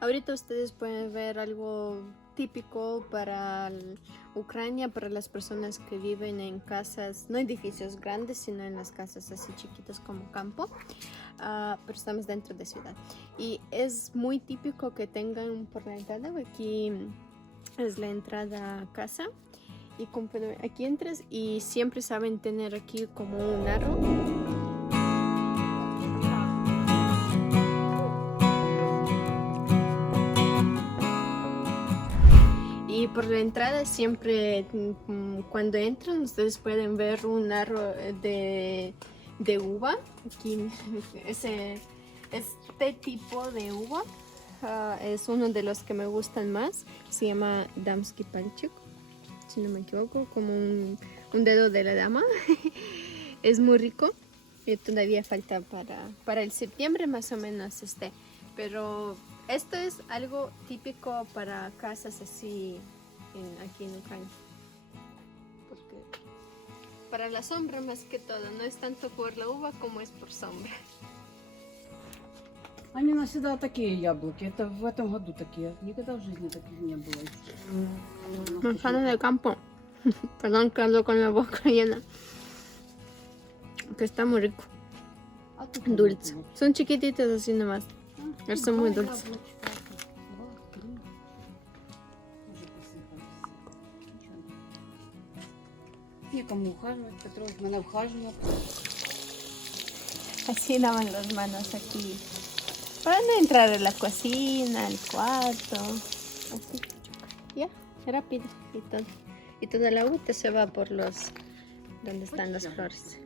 Ahorita ustedes pueden ver algo típico para Ucrania, para las personas que viven en casas, no edificios grandes, sino en las casas así chiquitas como campo, pero estamos dentro de ciudad. Y es muy típico que tengan por la entrada, aquí es la entrada a casa, y aquí entras y siempre saben tener aquí como un arro. Y por la entrada siempre, cuando entran, ustedes pueden ver un arro de uva. Aquí, este tipo de uva es uno de los que me gustan más. Se llama Damsky Palchuk, si no me equivoco, como un dedo de la dama. Es muy rico. Y todavía falta para el septiembre más o menos pero esto es algo típico para casas así aquí en Ucrania. Porque para la sombra más que todo, no es tanto por la uva como es por sombra. Они у нас всегда такие яблоки. Это в этом году такие. Никогда в жизни таких не было. Manzana de campo. Perdón que hablo con la boca llena. Que está muy rico. Dulce. Son chiquititos así nomás. Pero son muy dulces. Некому ухаживать, Петрович мене вхаживал. Así lavan las manos aquí. Para no entrar en la cocina, al cuarto. Así. Ya, rápido. Y toda la agua se va por donde están las flores.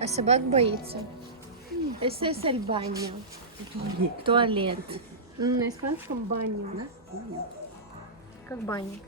А собак боится. Ese es el baño. Туалет. На испанском баню. Как баня.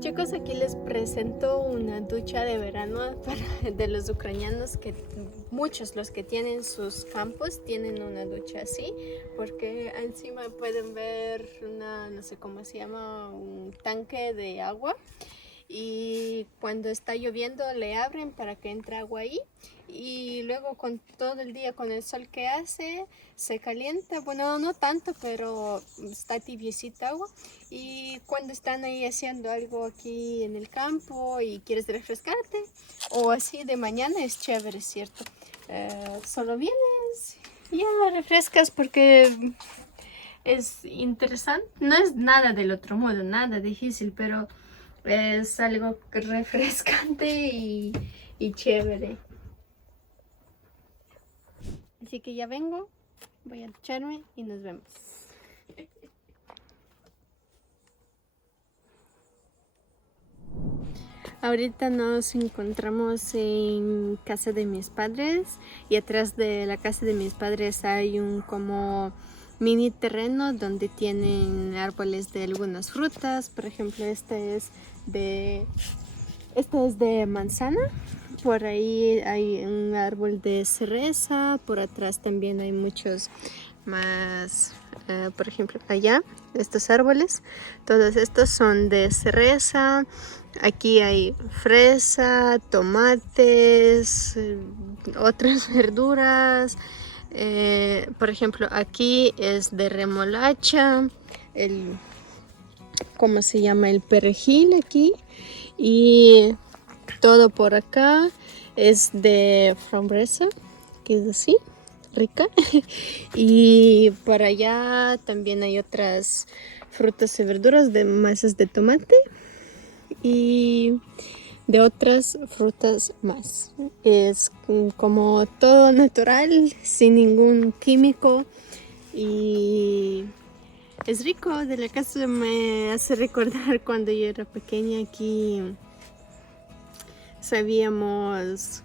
Chicos, aquí les presento una ducha de verano de los ucranianos, que muchos los que tienen sus campos tienen una ducha así, porque encima pueden ver no sé cómo se llama, un tanque de agua, y cuando está lloviendo le abren para que entre agua ahí, y luego con todo el día con el sol que hace se calienta, bueno, no tanto, pero está tibiecita agua, y cuando están ahí haciendo algo aquí en el campo y quieres refrescarte o así de mañana, es chévere, ¿cierto? Solo vienes, ya refrescas, porque es interesante, no es nada del otro modo, nada difícil, pero es algo refrescante y chévere. Así que ya vengo, voy a ducharme y nos vemos. Ahorita nos encontramos en casa de mis padres, y atrás de la casa de mis padres hay un como mini terreno donde tienen árboles de algunas frutas. Por ejemplo, este es de manzana, por ahí hay un árbol de cereza, por atrás también hay muchos más, por ejemplo allá, estos árboles, todos estos son de cereza. Aquí hay fresa, tomates, otras verduras. Por ejemplo, aquí es de remolacha, ¿cómo se llama? El perejil aquí. Y todo por acá es de frambuesa, que es así, rica. Y por allá también hay otras frutas y verduras de masas de tomate y de otras frutas más. Es como todo natural, sin ningún químico, y es rico. De la casa me hace recordar cuando yo era pequeña. Aquí sabíamos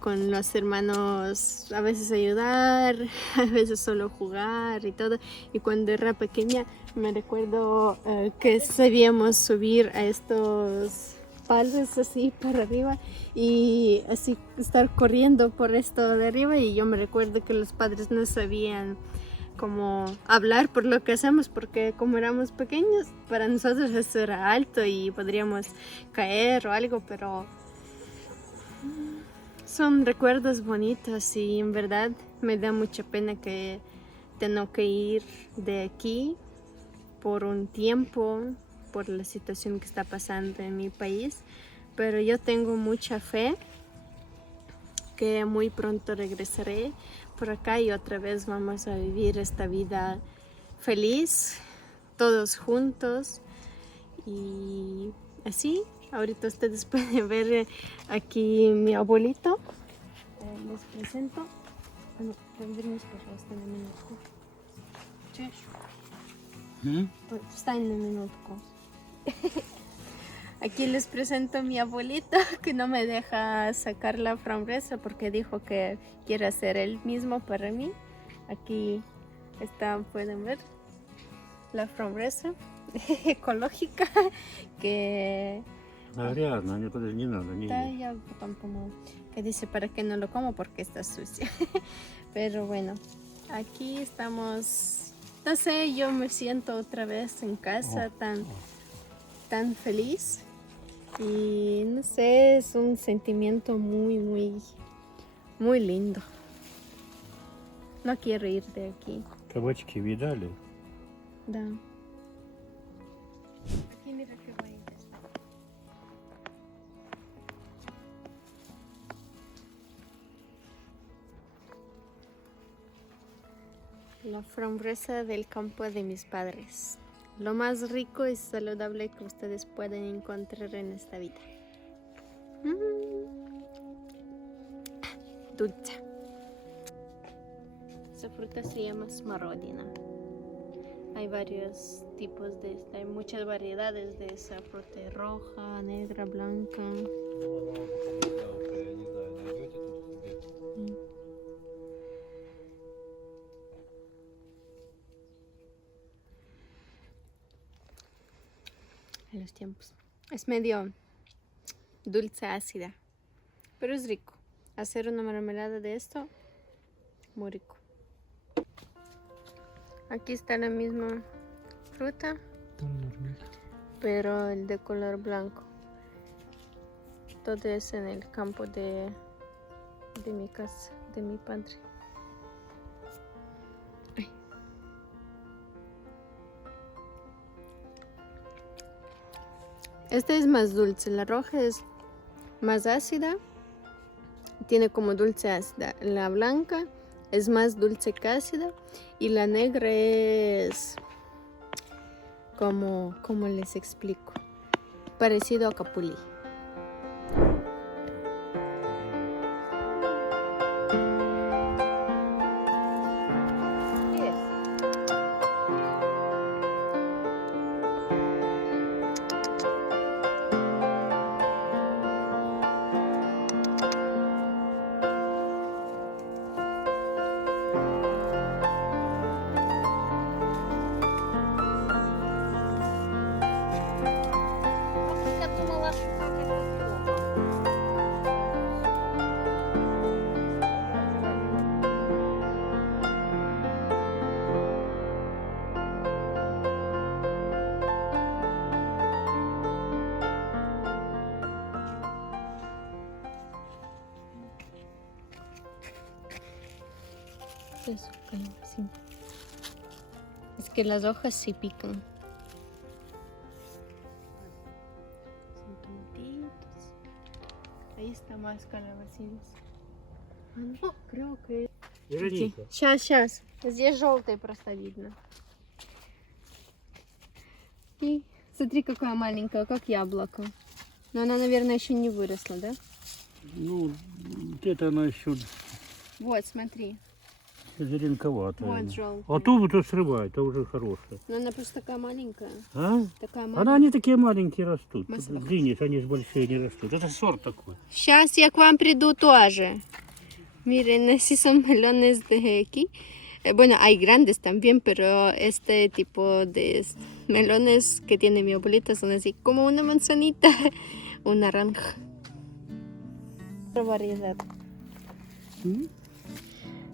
con los hermanos a veces ayudar, a veces solo jugar y todo. Y cuando era pequeña me recuerdo que sabíamos subir a estos palos así para arriba y así estar corriendo por esto de arriba. Y yo me recuerdo que los padres no sabían cómo hablar por lo que hacemos, porque como éramos pequeños, para nosotros eso era alto y podríamos caer o algo, pero son recuerdos bonitos y en verdad me da mucha pena que tengo que ir de aquí por un tiempo por la situación que está pasando en mi país, pero yo tengo mucha fe que muy pronto regresaré por acá y otra vez vamos a vivir esta vida feliz, todos juntos. Y así, ahorita ustedes pueden ver aquí mi abuelito. Les presento. Bueno, vendremos por остане минутку. Чуєш? Встань на минутку. Aquí les presento a mi abuelito, que no me deja sacar la frambuesa porque dijo que quiere hacer él mismo para mí. Aquí está, pueden ver la frambuesa ecológica que... Грязно, не подожди, не надо, не Да, ешь. я потом помою. Que dice para que no lo como porque está sucia. Pero bueno, aquí estamos. No sé, yo me siento otra vez en casa tan feliz. Y no sé, es un sentimiento muy lindo. No quiero ir de aquí. Кабачки видали? Да. Aquí mira qué bonito está. La frambuesa del campo de mis padres. Lo más rico y saludable que ustedes pueden encontrar en esta vida. Dulce. Esa fruta se llama smarrodina. Hay varios tipos de esta, hay muchas variedades de esa fruta, roja, negra, blanca. En los tiempos. Es medio dulce ácida, pero es rico. Hacer una mermelada de esto, muy rico. Aquí está la misma fruta, pero el de color blanco. Todo es en el campo de mi casa, de mi padre. Ay. Esta es más dulce, la roja es más ácida, tiene como dulce ácida. La blanca es más dulce que ácida y la negra es como les explico, parecido a capulí. Я думала, що de su calabacín. Es que las hojas sí pican. Son tomatitos. Ahí está más calabacines. А, ну, creo que... Вероника, Сейчас. Здесь желтый просто видно. И смотри, какая маленькая, как яблоко. Но она, наверное, еще не выросла, да? ну, где-то она еще Вот, смотри. зеленковатая. Вот желтая. А ту вот срывай, это уже хорошая. Но она просто такая маленькая. А? Такая Она маленькая. не такие маленькие растут. Масса. Длиннее, они же большие не растут. Это сорт такой. Сейчас я к вам приду тоже. Miren, así son melones de aquí. Bueno, hay grandes también, pero este tipo de melones que tiene mi abuelita son así como una manzanita, un naranja. Otra variedad.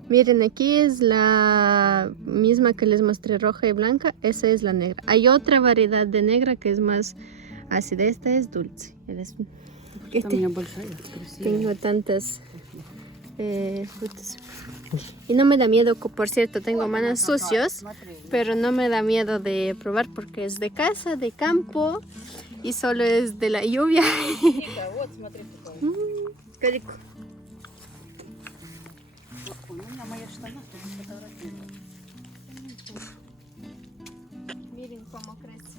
Miren, aquí es la misma que les mostré, roja y blanca. Esa es la negra. Hay otra variedad de negra que es más ácida. Esta es dulce. Там у меня большая, красивая. Tengo tantas frutas. Y no me da miedo, por cierto, tengo manos sucios, Смотри. pero no me da miedo de probar porque es de casa, de campo y solo es de la lluvia. Ника, вот смотри какая. Qué rico. Ой, у меня моя штана тоже сфотографировала. Miren cómo crece.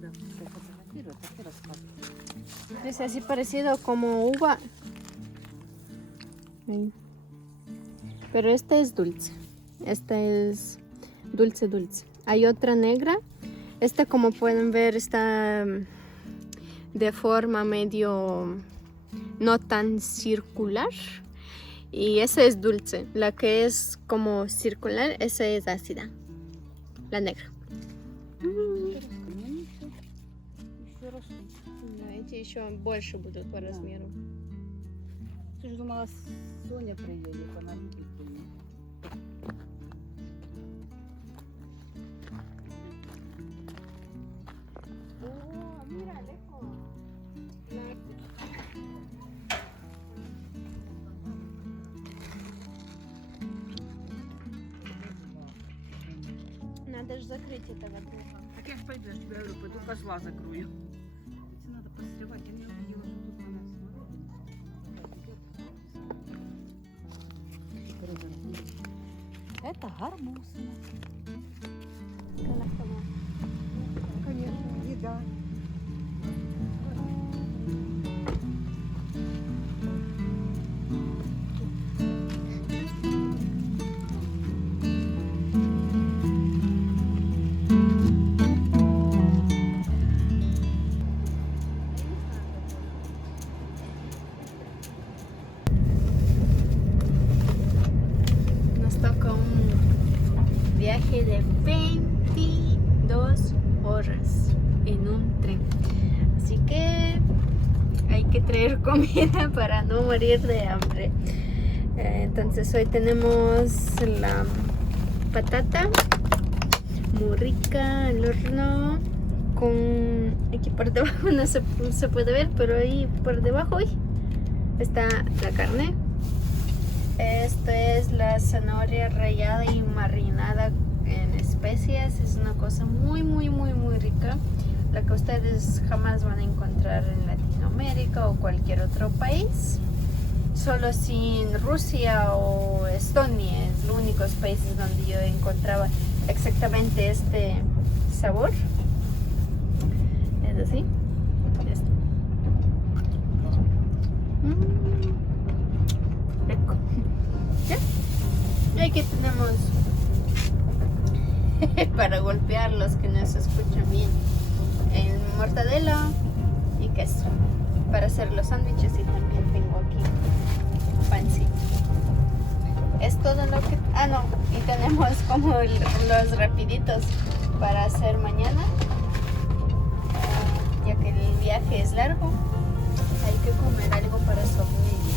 Да, я фотографирую, так и рассказываю. Es así parecido como uva. Ahí. Pero esta es dulce. Esta es dulce, dulce. Hay otra negra. Esta, como pueden ver, está de forma medio no tan circular. Y esa es dulce. La que es como circular, esa es ácida. La negra. Еще растут. Эти еще больше будут по размеру. Ты же думала, Соня приедет, она не приедет. Oh, mira, lejos. Надо же закрыть это вокруг. Так я ж пойду, я ж тебе говорю, пойду козла закрою. Эти надо посрывать, я не увидела, что тут у нас смородина. Это гармуз. Конечно. Еда. Nos toca un viaje de 22 horas en un tren. Así que hay que traer comida para no morir de hambre. Entonces hoy tenemos la patata muy rica al horno con aquí por debajo no se puede ver, pero ahí por debajo está la carne. Esto es la zanahoria rallada y marinada en especias. Es una cosa muy rica, la que ustedes jamás van a encontrar en Latinoamérica o cualquier otro país. Solo sin Rusia o Estonia es los únicos países donde yo encontraba exactamente este sabor. Es así. Esto. Rico. ¿Ya? Y aquí tenemos para golpear los que no se escuchan bien el mortadela y queso para hacer los sándwiches, y también tengo aquí pancito. Es todo lo que... Ah, no, y tenemos como los rapiditos para hacer mañana, ya que el viaje es largo. Hay que comer algo para sobrevivir.